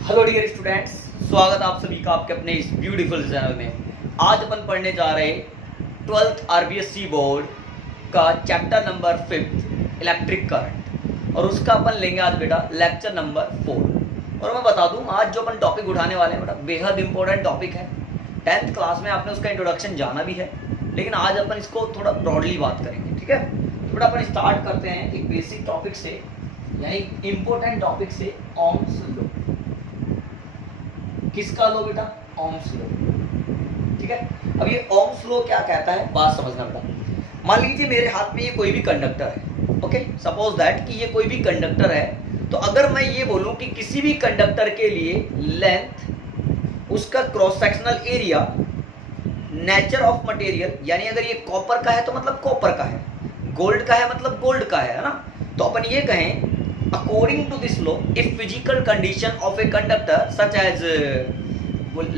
Hello dear students, स्वागत आप सभी का आपके अपने इस ब्यूटीफुल चैनल में। आज अपन पढ़ने जा रहे हैं 12th आरबीएससी बोर्ड का चैप्टर नंबर 5 इलेक्ट्रिक करंट, और उसका अपन लेंगे आज बेटा लेक्चर नंबर 4। और मैं बता दूं, आज जो अपन टॉपिक उठाने वाले हैं बेटा बेहद इंपॉर्टेंट टॉपिक है। 10th क्लास में आपने उसका इंट्रोडक्शन जाना भी है, लेकिन आज अपन इसको थोड़ा ब्रॉडली बात करेंगे, ठीक है। तो बेटा अपन स्टार्ट करते हैं एक बेसिक टॉपिक से, यानी इंपॉर्टेंट टॉपिक से, ओम्स लॉ। किसका लो बेटा? ओम्स लॉ, ठीक है। अब ये ओम्स लॉ क्या कहता है, बात समझना बेटा। मान लीजिए मेरे हाथ में ये कोई भी कंडक्टर है, ओके, सपोज दैट कि ये कोई भी कंडक्टर है। तो अगर मैं ये बोलूं कि किसी भी कंडक्टर के लिए लेंथ, उसका cross sectional area, nature of material, यानी अगर ये कॉपर का है तो मतलब कॉपर का है, गोल्ड का है मतलब गोल्ड का है ना। तो अपन ये कहें, according to this law, if physical condition of a conductor such as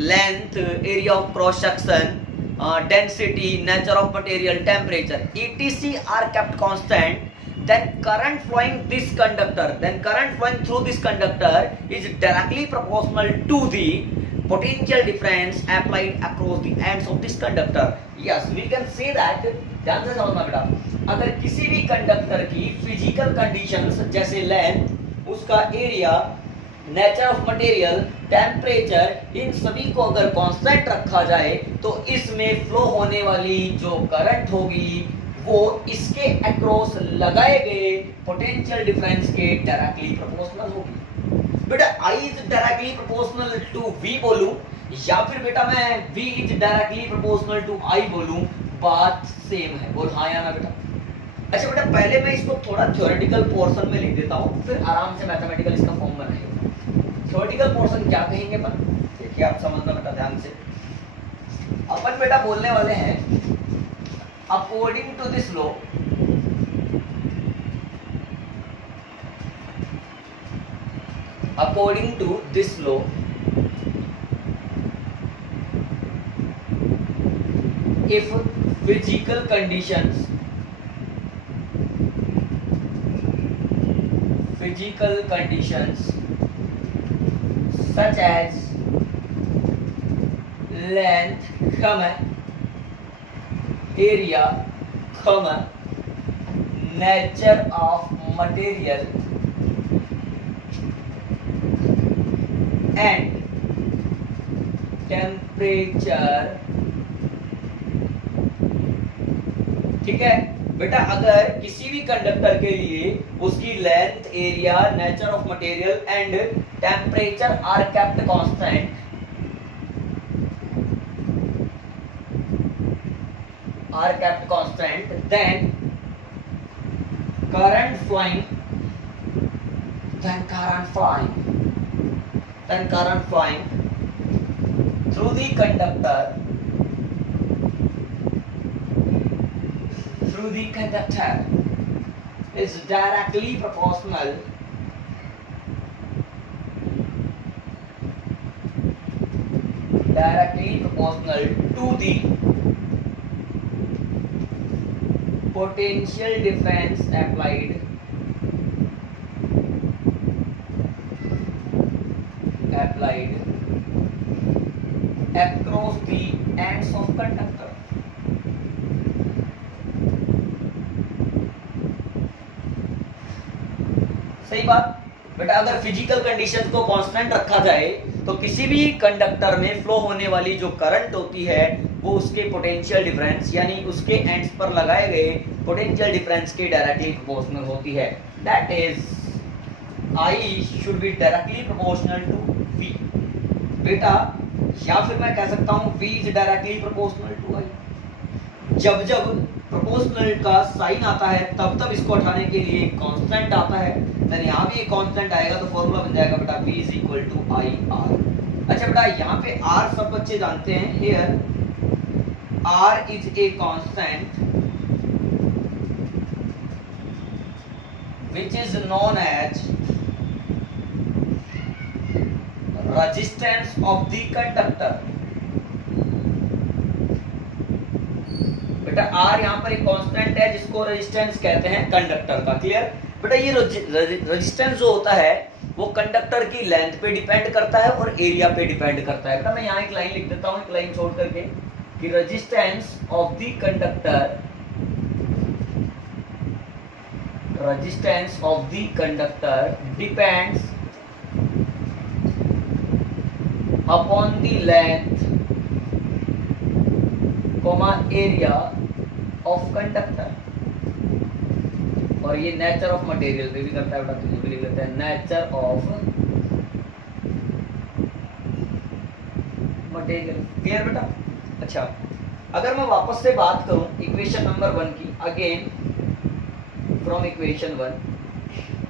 length, area of cross section, density, nature of material, temperature, etc are kept constant, then current flowing through this conductor is directly proportional to the potential difference applied across the ends of this conductor. Yes, we can say that, ध्यान से समझना बेटा, अगर किसी भी conductor की physical conditions जैसे length, उसका area, nature of material, temperature, इन सभी को अगर कांस्टेंट रखा जाए तो इसमें फ्लो होने वाली जो करंट होगी वो इसके अक्रॉस लगाए गए पोटेंशियल डिफरेंस के डायरेक्टली प्रोपोर्शनल होगी। बेटा I is directly proportional to V बोलूं, या फिर बेटा मैं V is directly proportional to I बोलूं, बात सेम है। बोल हाँ या ना बेटा। अच्छा बेटा, पहले मैं इसको थोड़ा थ्योरेटिकल पोर्शन में लिख देता हूँ, फिर आराम से मैथमेटिकल इसका फॉर्म बनाएंगे। थ्योरेटिकल पोर्शन क्या कहेंगे अपन, देखिए आप समझना बेटा ध्यान से। अपन बेटा बोलने वाले हैं, according to this law, according to this law, if physical conditions such as length, area, nature of material and temperature, ठीक है बेटा। अगर किसी भी कंडक्टर के लिए उसकी length, area, nature of material and temperature are kept constant, then current flowing through the conductor is directly proportional to the potential difference applied across the ends of conductor। सही बात बेटा। अगर फिजिकल कंडीशंस को constant रखा जाए तो किसी भी कंडक्टर में फ्लो होने वाली जो करंट होती है वो उसके पोटेंशियल डिफरेंस, यानी उसके एंड्स पर लगाए गए पोटेंशियल डिफरेंस के डायरेक्टली प्रोपोर्शनल होती है। That is I should be directly proportional to V बेटा, या फिर मैं कह सकता हूं V is directly proportional to I। जब जब प्रोपोर्शनल का साइन आता है तब तब इसको हटाने के लिए कांस्टेंट आता है, देन यहाँ भी एक कांस्टेंट आएगा तो फॉर्मूला बन जाएगा बेटा V is equal to IR। अच्छा बेटा, यहाँ पे R सब बच्चे जानते हैं, here R is a constant which is known as resistance of the conductor। बेटा R यहाँ पर एक कांस्टेंट है जिसको रेजिस्टेंस कहते हैं कंडक्टर का, क्लियर। बेटा ये रेजिस्टेंस जो होता है वो कंडक्टर की लेंथ पे डिपेंड करता है और एरिया पे डिपेंड करता है। बेटा मैं यहाँ एक लाइन लिख देता हूँ, एक लाइन छोड़ करके, कि resistance of the conductor, resistance of the conductor depends upon the length, area of conductor। और ये नेचर ऑफ मटेरियल पे भी करता है बेटा, तो भी लिख लेते हैं नेचर ऑफ मटेरियल। क्लियर बेटा? अच्छा, अगर मैं वापस से बात करूं इक्वेशन नंबर 1 की, अगेन फ्रॉम इक्वेशन 1,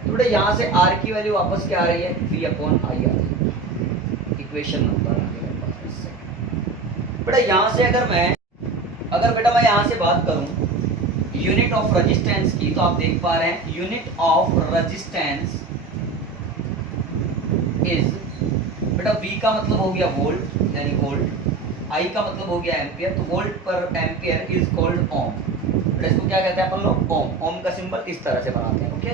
तो बेटा यहाँ से r की वैल्यू वापस क्या आ रही है, v अपॉन i आ रही है। इक्वेशन नंबर बेटा यहाँ से अगर बेटा मैं यहाँ से बात करूँ यूनिट ऑफ रेजिस्टेंस की, तो आप देख पा रहे हैं यूनिट ऑफ रेजिस्टेंस इज, बेटा v का मतलब हो गया वोल्ट यानी वोल्ट, I का मतलब हो गया एम्पियर, तो वोल्ट पर एम्पियर इज कॉल्ड ओम। बेटा इसको क्या कहते हैं अपन लोग, ओम। ओम का सिंबल इस तरह से बनाते हैं। ओके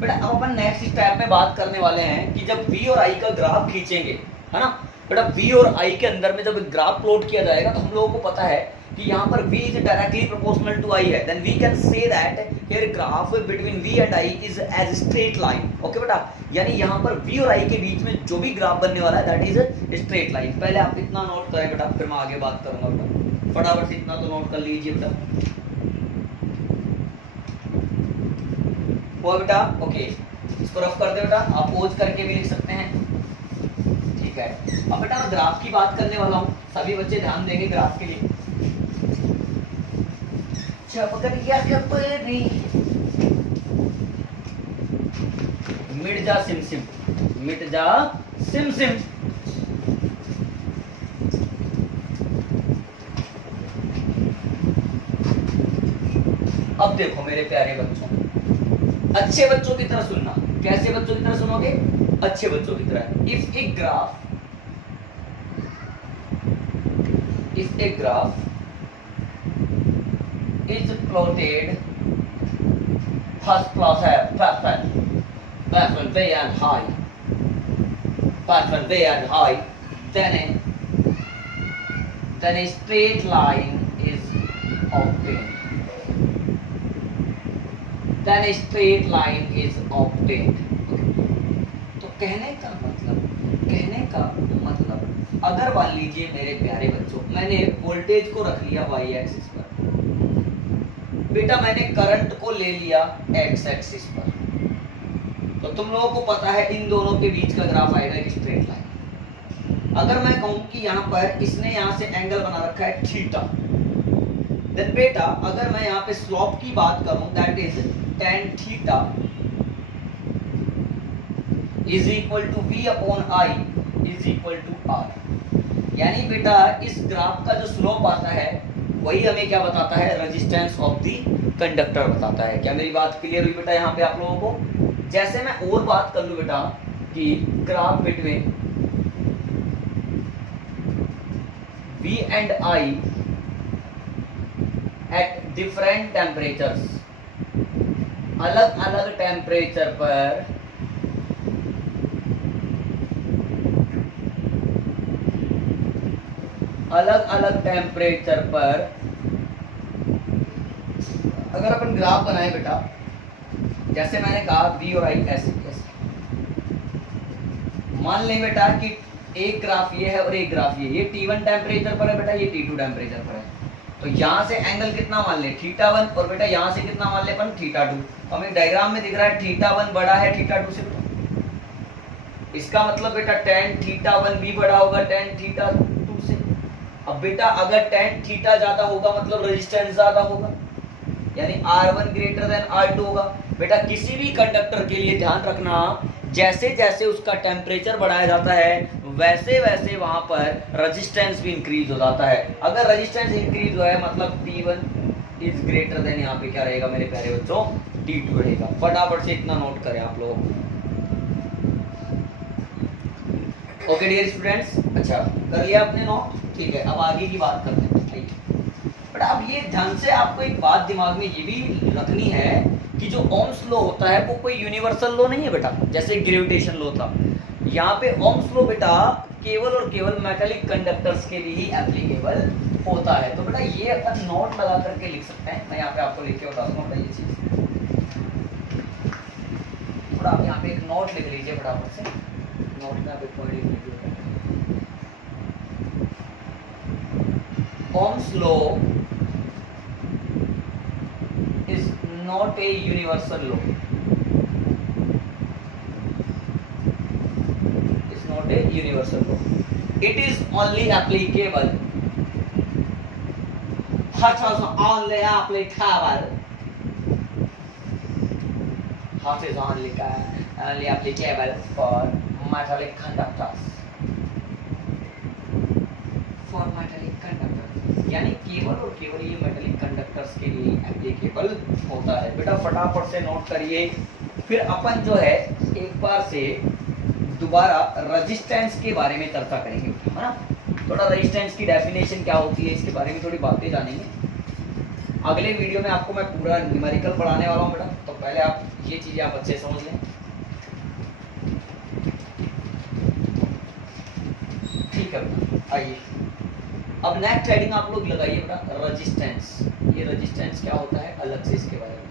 बेटा, अब अपन नेक्स्ट स्टेप में बात करने वाले हैं कि जब V और I का ग्राफ खींचेंगे, है ना बेटा, V और I के अंदर में जब ग्राफ प्लॉट किया जाएगा तो हम लोगों को पता है कि यहाँ पर V is directly proportional to I है, then we can say that here graph between V and I is as straight line. Okay बेटा, यानी यहाँ पर V और I के बीच में जो भी ग्राफ बनने वाला है दैट इज स्ट्रेट लाइन। पहले आप इतना नोट करें बेटा, फिर मैं आगे बात करूंगा बेटा, फटाफट से इतना तो नोट कर लीजिए बेटा। वो बेटा ओके, इसको रफ कर दे बेटा, आप पोज करके भी लिख सकते हैं। ठीक है, अब बेटा मैं ग्राफ की बात करने वाला हूँ, सभी बच्चे ध्यान देंगे ग्राफ के लिए। मिट जा सिम सिम, मिट जा सिम सिम। अब देखो मेरे प्यारे बच्चों, अच्छे बच्चों की तरह सुनना। कैसे बच्चों की तरह सुनोगे, अच्छे बच्चों की तरह। If a graph is plotted first way and high, then a straight line is obtained, तो कहने का मतलब अगर मान लीजिए मेरे प्यारे बच्चों, मैंने वोल्टेज को रख लिया y एक्सिस पर, बेटा मैंने करंट को ले लिया x एक्सिस पर, तो तुम लोगों को पता है इन दोनों के बीच का ग्राफ आएगा एक स्ट्रेट लाइन। अगर मैं कहूं कि यहाँ पर इसने यहाँ से एंगल बना रखा है थीटा, देन बेटा अगर मैं यहाँ पे स्लोप की बात करूं that is tan theta is equal to v upon i is equal to r। यानी बेटा इस ग्राफ का जो स्लोप आता है वही हमें क्या बताता है, रेजिस्टेंस ऑफ दी कंडक्टर बताता है। क्या मेरी बात क्लियर हुई बेटा यहाँ पे आप लोगों को? जैसे मैं और बात कर लूं बेटा कि graph between V and I at different temperatures, अलग अलग टेम्परेचर पर अगर अपन ग्राफ बनाए बेटा, जैसे मैंने कहा V और I ऐसे मान लें बेटा कि एक ग्राफ ये है और एक ग्राफ ये T1 टेम्परेचर पर है बेटा, ये T2 टेम्परेचर पर है, तो यहाँ से एंगल कितना मान ले, θ1, और बेटा यहाँ से कितना मान ले अपन, θ2। हमें डायग्राम में दिख रहा है θ1 बड़ा है θ2 से, इसका मतलब बेटा tan θ1 भी बड़ा होगा tan θ2 से। अब बेटा अगर tan थीटा ज्यादा होगा मतलब रेजिस्टेंस ज्यादा होगा, यानी R1 ग्रेटर देन R2 होगा। बेटा किसी भी कंडक्टर के लिए ध्यान रखना, जैसे जैसे उसका टेम्परेचर बढ़ाया जाता है वैसे वैसे वहां पर रेजिस्टेंस भी इंक्रीज हो जाता है। अगर रेजिस्टेंस इंक्रीज हुआ है मतलब T1 इज ग्रेटर देन, यहाँ पे क्या रहेगा मेरे प्यारे बच्चों, T2 रहेगा। फटाफट से इतना नोट करें आप लोग। ओके डियर स्टूडेंट्स, अच्छा कर लिया आपने नोट? ठीक है, अब आगे की बात करते हैं। बट अब ये ध्यान से आपको एक बात दिमाग में ये भी रखनी है कि जो ओम्स लॉ होता है वो कोई यूनिवर्सल लॉ नहीं है बेटा, जैसे ग्रेविटेशन लॉ था। यहाँ पे ओम्स लॉ बेटा केवल और केवल मेटालिक कंडक्टर्स के लिए ही एप्लीकेबल होता है। तो बेटा ये अपन नोट लगा करके लिख सकते हैं। मैं यहाँ पे आपको लिख के बता दूंगा बेटा ये चीज, थोड़ा आप यहाँ पे एक नोट लिख लीजिए फटाफट से। नोट में आप एक पॉइंट लिख लीजिए। Ohm's law is not a universal law. It's not a universal law. It is only applicable. It is only applicable. It is only applicable for metallic conductors. For metallic conductors. यानी केवल और केवल ये metallic conductors के लिए applicable होता है। बेटा फटाफट से नोट करिए। फिर अपन जो है एक बार से दोबारा रेजिस्टेंस के बारे में चर्चा करेंगे, है ना। थोड़ा रेजिस्टेंस की डेफिनेशन क्या होती है इसके बारे में थोड़ी बातें जानेंगे। अगले वीडियो में आपको मैं पूरा न्यूमेरिकल पढ़ाने वाला हूँ बेटा, तो पहले आप ये चीजें आप अच्छे समझ लें। ठीक है बेटा, आइए अब नेक्स्ट हेडिंग आप लोग लगाइए बेटा रेजिस्टेंस। ये रेजिस्टेंस क्या होता है अलग से इसके बारे में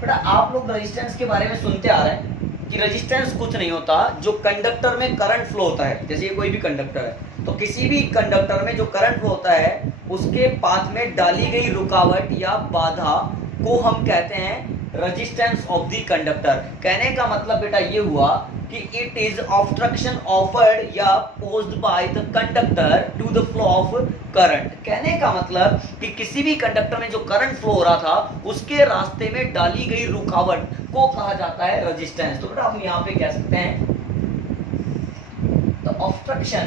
बेटा। आप लोग रेजिस्टेंस के बारे में सुनते आ रहे हैं कि रेजिस्टेंस कुछ नहीं होता, जो कंडक्टर में करंट फ्लो होता है। जैसे ये कोई भी कंडक्टर है, तो किसी भी कंडक्टर में जो करंट फ्लो होता है उसके पाथ में डाली गई रुकावट या बाधा को हम कहते हैं रेजिस्टेंस ऑफ द कंडक्टर। कहने का मतलब बेटा ये हुआ कि इट इज ऑब्स्ट्रक्शन ऑफर्ड या posed by the conductor to the flow of current. कहने का मतलब कि किसी भी कंडक्टर में जो करंट फ्लो हो रहा था उसके रास्ते में डाली गई रुकावट को कहा जाता है रेजिस्टेंस। तो बेटा हम यहाँ पे कह सकते हैं the obstruction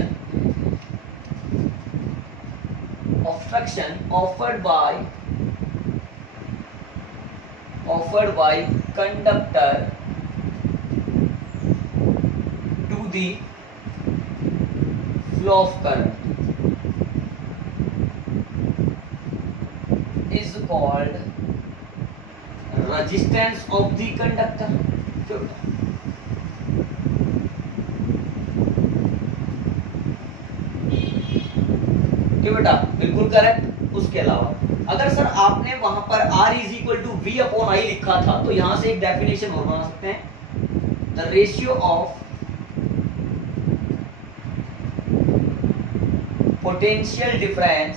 offered by conductor to the flow of current is called resistance of the conductor। क्यों बेटा, बिल्कुल करेक्ट। उसके अलावा अगर सर आपने वहां पर R is equal to V upon I लिखा था तो यहां से एक डेफिनेशन और बना सकते हैं, the ratio of potential difference,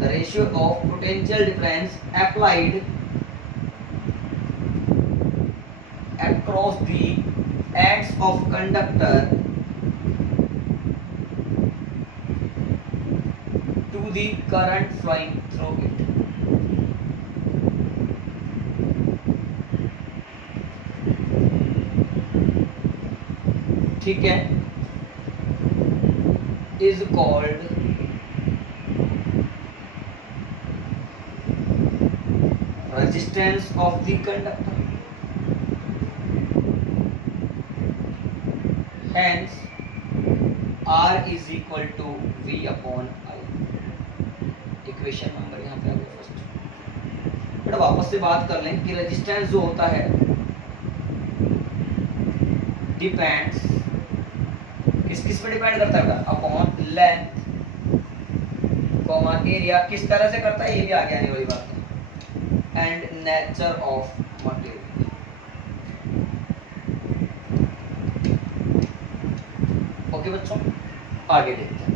the ratio of potential difference applied across the ends of conductor to the current flowing through it। ठीक है, is called resistance of the conductor, hence R is equal to V upon I। Equation number यहाँ पे आ गया first. बेटा वापस से बात कर लें कि रेजिस्टेंस जो होता है डिपेंड्स किस किस पे डिपेंड करता है बेटा, अपॉन लेंथ कॉमा एरिया। किस तरह से करता है ये भी आगे आने वाली बात है, and nature of material। Okay बच्चों, आगे देखते हैं।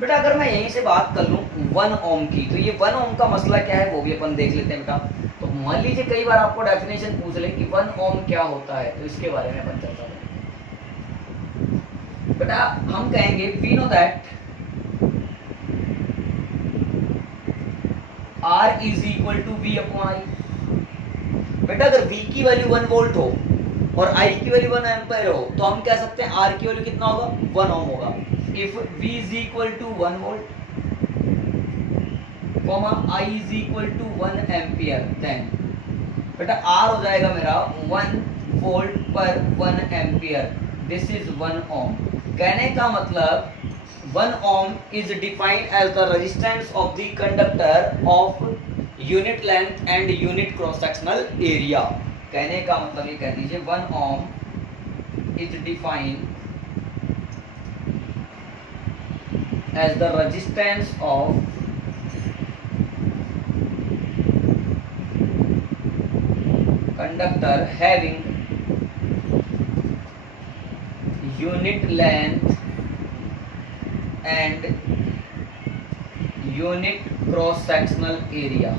बेटा अगर मैं यहीं से बात कर लूं 1 ओम की, तो ये 1 ओम का मसला क्या है वो भी अपन देख लेते हैं बेटा। तो मान लीजिए कई बार आपको डेफिनेशन पूछ ले कि 1 ओम क्या होता है, तो इसके बारे में अपन चर्चा करेंगे। बेटा हम कहेंगे we know that R is equal to V upon I। बेटा अगर V की वैल्यू 1 वोल्ट हो और I की वैल्यू 1 एम्पीयर हो तो हम कह सकते हैं R की वैल्यू कितना होगा, 1 ओम होगा। If V is equal to 1 volt comma I is equal to 1 ampere, then बेटा R हो जाएगा मेरा 1 वोल्ट पर 1 एम्पीयर, दिस इज 1 ओम। कहने का मतलब 1 ohm is defined as the resistance of the conductor of unit length and unit cross sectional area. कहने का मतलब ये कह दीजिए 1 ohm is defined as the resistance of conductor having unit length and unit cross sectional area.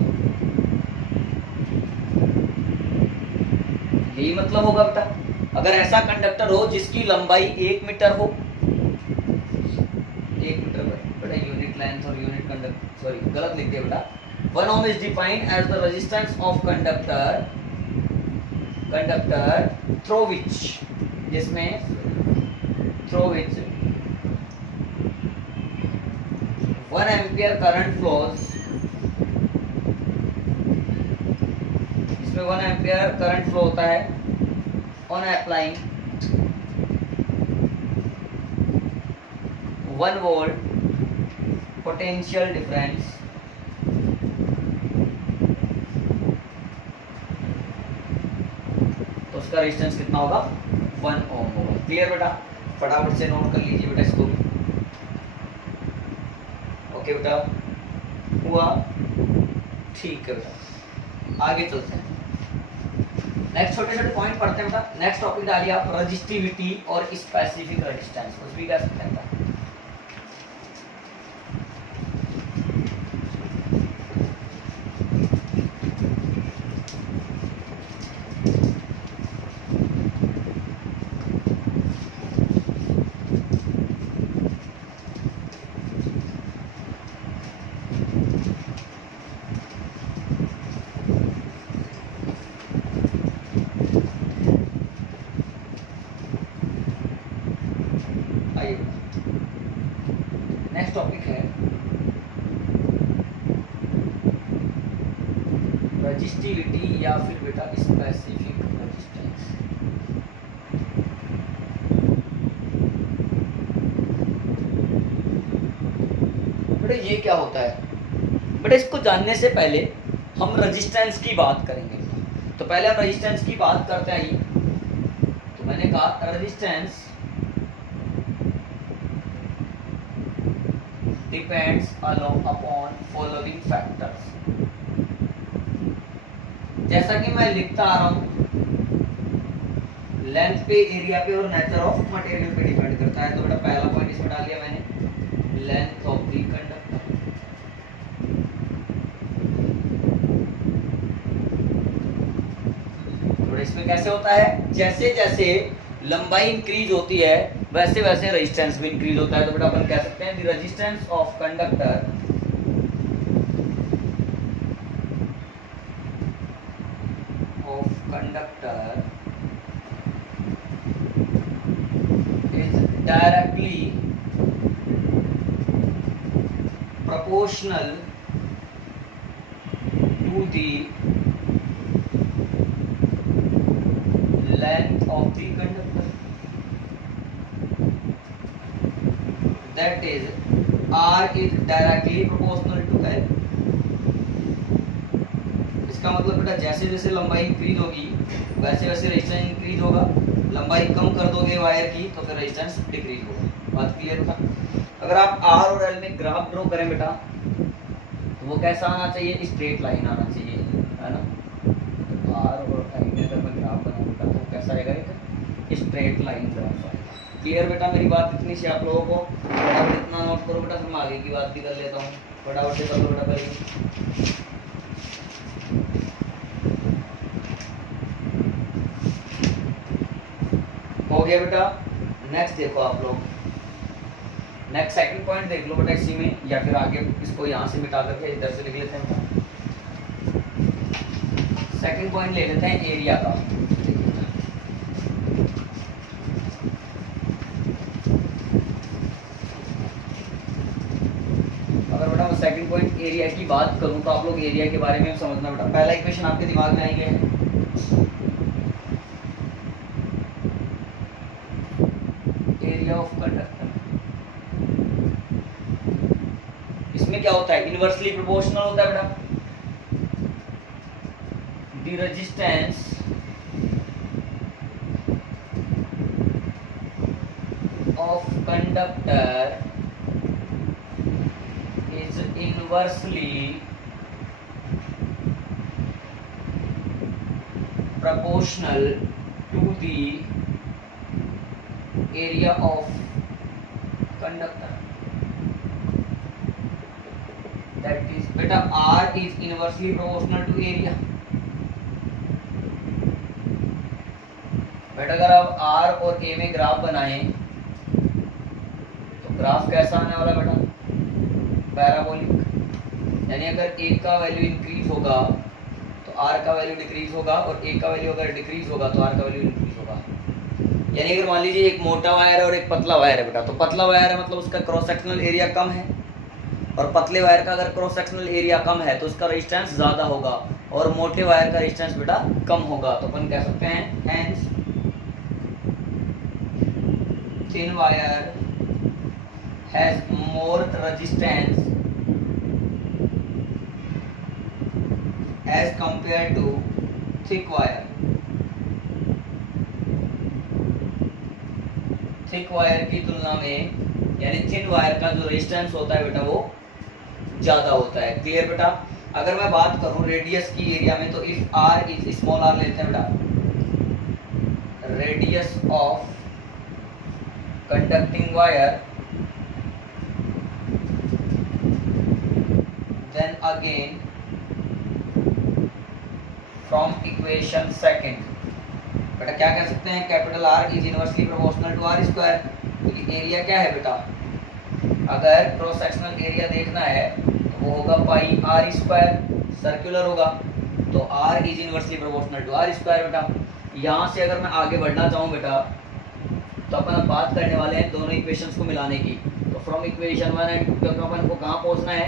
यही मतलब होगा बेटा, अगर ऐसा कंडक्टर हो जिसकी लंबाई 1 मीटर हो, 1 मीटर बेटा यूनिट लेंथ और यूनिट कंडक्टर, सॉरी गलत लिख दिया बेटा. 1 ohm is defined as the resistance of conductor through which, जिसमें through which 1 ampere current flows, इसमें 1 एम्पियर करंट फ्लो होता है on applying 1 volt potential difference तो उसका रेजिस्टेंस कितना होगा 1 ओम होगा. क्लियर बेटा, फटाफट से नोट कर लीजिए बेटा इसको. ओके बेटा, हुआ ठीक है बेटा, आगे चलते हैं. नेक्स्ट छोटे छोटे पॉइंट पढ़ते हैं बेटा. नेक्स्ट टॉपिक डालिए आप रजिस्टिविटी और स्पेसिफिक रेजिस्टेंस, कुछ भी कह सकते हैं. नेक्स्ट टॉपिक है रजिस्टिविटी या फिर बेटा स्पेसिफिक रेजिस्टेंस. बेटा ये क्या होता है बेटा, इसको जानने से पहले हम रेजिस्टेंस की बात करेंगे. तो पहले हम रेजिस्टेंस की बात करते हैं. तो मैंने कहा resistance depends upon following factors. जैसा कि मैं लिखता आ रहा हूं, लेंथ पे, एरिया पे और नेचर ऑफ मटेरियल पे डिपेंड करता है. तो बेटा पहला पॉइंट इसमें डाल दिया मैंने, लेंथ ऑफ द कंडक्टर. तो इसमें कैसे होता है, जैसे जैसे लंबाई इंक्रीज होती है वैसे वैसे रेजिस्टेंस भी इंक्रीज होता है. तो बेटा अपन कह सकते हैं the resistance of conductor is directly proportional to the length of the conductor, that is R is directly proportional to L. इसका मतलब बेटा जैसे जैसे लंबाई इंक्रीज होगी वैसे वैसे रेजिस्टेंस इंक्रीज होगा. लंबाई कम कर दोगे वायर की तो फिर रेजिस्टेंस डिक्रीज होगा. बात क्लियर बेटा. अगर आप R और L में ग्राफ ड्रॉ करें बेटा तो वो कैसा आना चाहिए, स्ट्रेट लाइन आना चाहिए, है ना. तो R और L में अगर मैं ग्राफ बनाऊं बेटा तो कैसा आएगा, एक स्ट्रेट लाइन ग्राफ आएगा. क्लियर बेटा, मेरी बात इतनी सी आप लोगों को फटाफट इतना नोट करो बेटा, फिर मैं आगे की बात भी कर लेता हूँ. फटाफट से कर लो बेटा पहले. हो गया बेटा. नेक्स्ट देखो आप लोग, नेक्स्ट सेकंड पॉइंट देख लो बेटा इसी में, या फिर आगे इसको यहाँ से मिटा करके इधर से लिख लेते हैं. सेकंड पॉइंट ले लेते हैं एरिया का. अगर बेटा मैं सेकंड पॉइंट एरिया की बात करूं तो आप लोग एरिया के बारे में समझना बेटा. पहला इक्वेशन आपके दिमाग में आई है, एरिया ऑफ कंडक्टर. क्या होता है, इनवर्सली प्रोपोर्शनल होता है बेटा। The resistance of conductor is inversely proportional to the area of conductor. That is beta R is inversely proportional to area. बेटा अगर आप R और A में ग्राफ बनाएं तो ग्राफ कैसा आने वाला बेटा, पैराबोलिक। यानी अगर A का वैल्यू इंक्रीज होगा तो R का वैल्यू डिक्रीज होगा, और A का वैल्यू अगर डिक्रीज होगा तो R का वैल्यू इंक्रीज होगा। यानी अगर मान लीजिए एक मोटा वायर है और एक पतला वायर है बेटा, तो पतला वायर है मतलब उसका क्रॉस सेक्शनल एरिया कम है, और पतले वायर का अगर क्रॉस सेक्शनल एरिया कम है तो उसका रेजिस्टेंस ज़्यादा होगा, और मोटे वायर का रेजिस्टेंस बेटा कम होगा। तो अपन कह सकते हैं hence thin wire has more resistance as compared to thick wire. Thick wire की तुलना में यानी थिन वायर का जो रेजिस्टेंस होता है बेटा वो ज्यादा होता है। क्लियर बेटा। अगर मैं बात करूं रेडियस की एरिया में, तो if r is small r लेते हैं बेटा, radius of conducting wire, then again from equation second बेटा क्या कह सकते हैं, capital R is inversely proportional to r square. क्योंकि एरिया क्या है बेटा, अगर क्रॉस सेक्शनल एरिया देखना है तो वो होगा पाई आर स्क्वायर, सर्कुलर होगा, तो आर is inversely proportional to r square बेटा। यहाँ से अगर मैं आगे बढ़ना चाहूँ बेटा तो अपन अब बात करने वाले हैं दोनों इक्वेशंस को मिलाने की। तो फ्रॉम इक्वेशन 1 एंड 2 क्योंकि अपन को कहाँ पहुँचना है,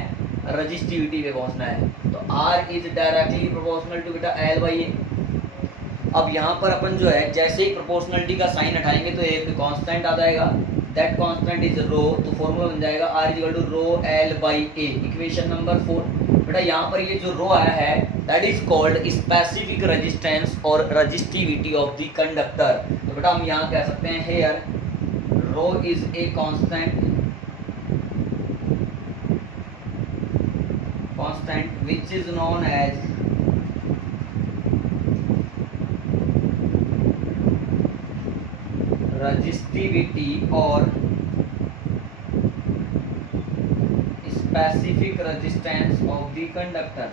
रजिस्टिविटी पे पहुँचना है। तो R is directly proportional to बेटा L बाई ए। अब यहाँ पर अपन जो है जैसे ही प्रोपोर्शनलिटी का साइन हटाएंगे तो एक कांस्टेंट आ जाएगा, दैट कांस्टेंट इज रो, तो फॉर्मूला बन जाएगा R is equal to rho L by A. Equation number 4 बेटा यहाँ पर ये जो रो आया है that is called specific resistance और रजिस्टिविटी ऑफ द कंडक्टर। तो बेटा हम यहाँ कह सकते हैं here rho is a constant which is known as resistivity or specific resistance of the conductor।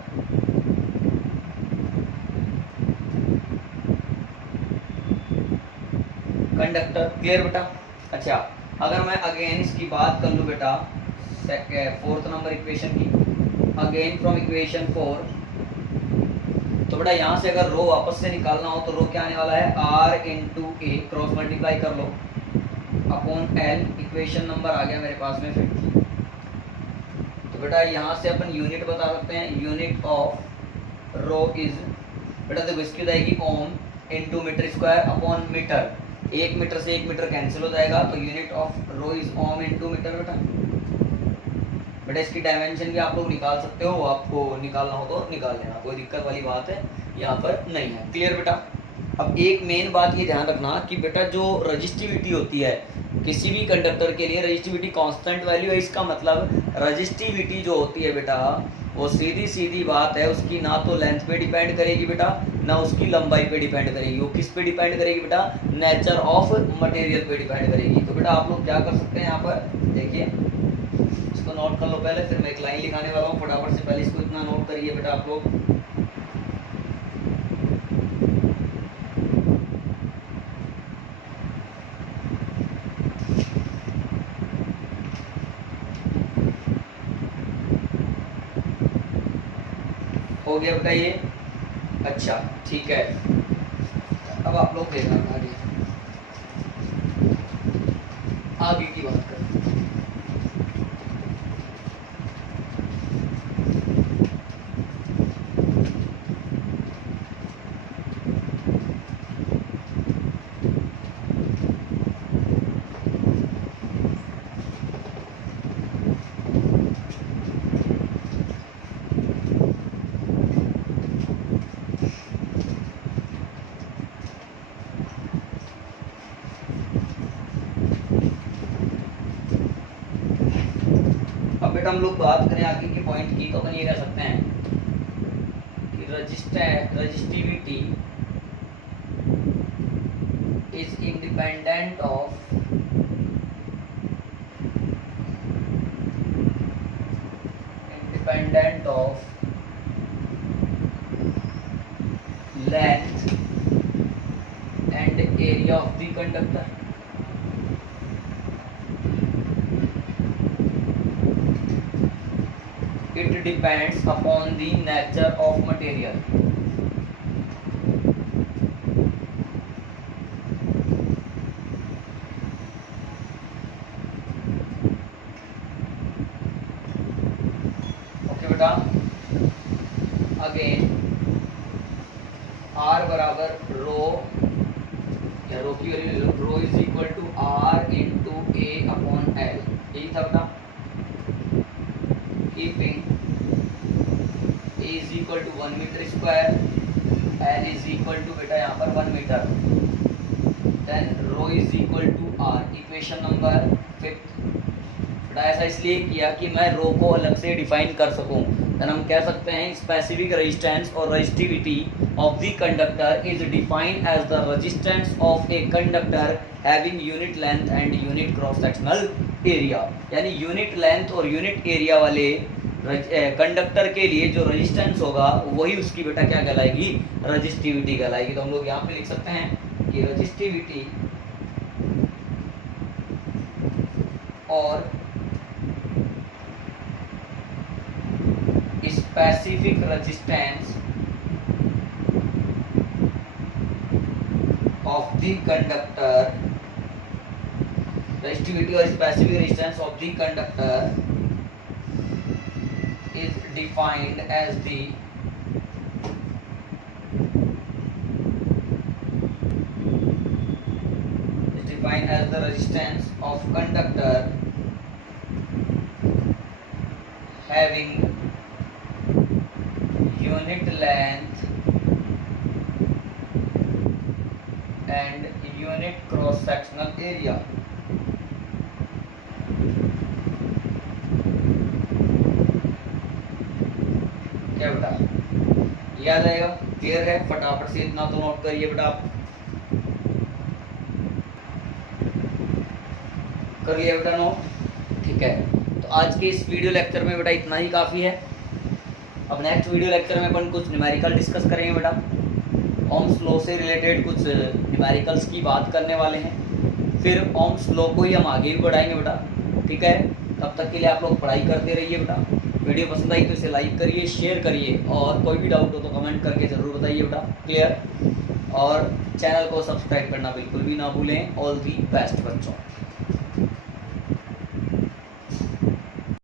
Conductor clear बेटा। अच्छा अगर मैं अगेन इसकी बात कर लूँ बेटा फोर्थ नंबर इक्वेशन की, अगेन फ्रॉम इक्वेशन 4, तो बेटा यहाँ से अगर रो वापस से निकालना हो तो रो क्या आने वाला है, R इंटू ए, क्रॉस मल्टीप्लाई कर लो अपॉन एल। इक्वेशन नंबर आ गया मेरे पास में 50। तो बेटा यहाँ से अपन यूनिट बता सकते हैं, यूनिट ऑफ रो इज बेटा देखो इसकी जाएगी ohm into metre square upon metre. 1 metre से 1 मीटर कैंसिल हो जाएगा, तो unit of rho is ohm into metre बेटा। बेटा इसकी डायमेंशन भी आप लोग निकाल सकते हो, आपको निकालना हो तो निकाल लेना, कोई दिक्कत वाली बात है यहाँ पर नहीं है। क्लियर बेटा। अब एक मेन बात ये ध्यान रखना कि बेटा जो रजिस्टिविटी होती है किसी भी कंडक्टर के लिए, रजिस्टिविटी कांस्टेंट वैल्यू है। इसका मतलब रजिस्टिविटी जो होती है बेटा वो सीधी सीधी बात है, उसकी ना तो लेंथ पे डिपेंड करेगी बेटा ना उसकी लंबाई पे डिपेंड करेगी। वो किस पे डिपेंड करेगी बेटा, नेचर ऑफ मटेरियल पे डिपेंड करेगी। तो बेटा आप लोग क्या कर सकते हैं, यहाँ पर देखिए इसको नोट कर लो पहले, फिर मैं एक लाइन लिखाने वाला हूँ फटाफट से, पहले इसको इतना नोट करिए बेटा आप लोग। हो गया बेटा ये, अच्छा ठीक है। अब आप लोग देखना आगे की बात करें। बेटा हम लोग बात करें आगे के पॉइंट की तो अपन ये कह सकते हैं कि resistivity is independent of length and area of the conductor. It depends upon the nature of material. Okay बेटा, अगेन R बराबर रो या रो की value rho is equal to R into A upon L, यही था बेटा। Keeping A is equal to 1 metre square, L is equal to बेटा यहाँ पर 1 metre, then rho is equal to R। Equation number 5 बेटा ऐसा इसलिए किया कि मैं रो को अलग से डिफाइन कर सकूं। देन हम कह सकते हैं स्पेसिफिक रेजिस्टेंस और resistivity of the conductor is defined as the resistance of a conductor having unit length and unit cross sectional area. यानी यूनिट लेंथ और यूनिट एरिया वाले कंडक्टर के लिए जो रेजिस्टेंस होगा वही उसकी बेटा क्या कहलाएगी, रेजिस्टिविटी कहलाएगी। तो हम लोग यहाँ पे लिख सकते हैं कि रेजिस्टिविटी और specific resistance of the conductor, resistivity और specific resistance of the conductor is defined as the resistance of conductor having unit length and unit cross sectional area। क्या बेटा याद आएगा, क्लियर है? फटाफट से इतना तो नोट करिए बेटा आप। कर लिया बेटा नोट? ठीक है, तो आज के इस वीडियो लेक्चर में बेटा इतना ही काफ़ी है। अब नेक्स्ट वीडियो लेक्चर में अपन कुछ न्यूमेरिकल डिस्कस करेंगे बेटा, ओम्स लॉ से रिलेटेड कुछ न्यूमेरिकल्स की बात करने वाले हैं। फिर ओम्स लॉ को ही हम आगे भी बढ़ाएंगे बेटा, ठीक है? तब तक के लिए आप लोग पढ़ाई करते रहिए बेटा। वीडियो पसंद आई तो इसे लाइक करिए, शेयर करिए, और कोई भी डाउट हो तो कमेंट करके ज़रूर बताइए बेटा, क्लियर? और चैनल को सब्सक्राइब करना बिल्कुल भी ना भूलें। ऑल दी बेस्ट बच्चों।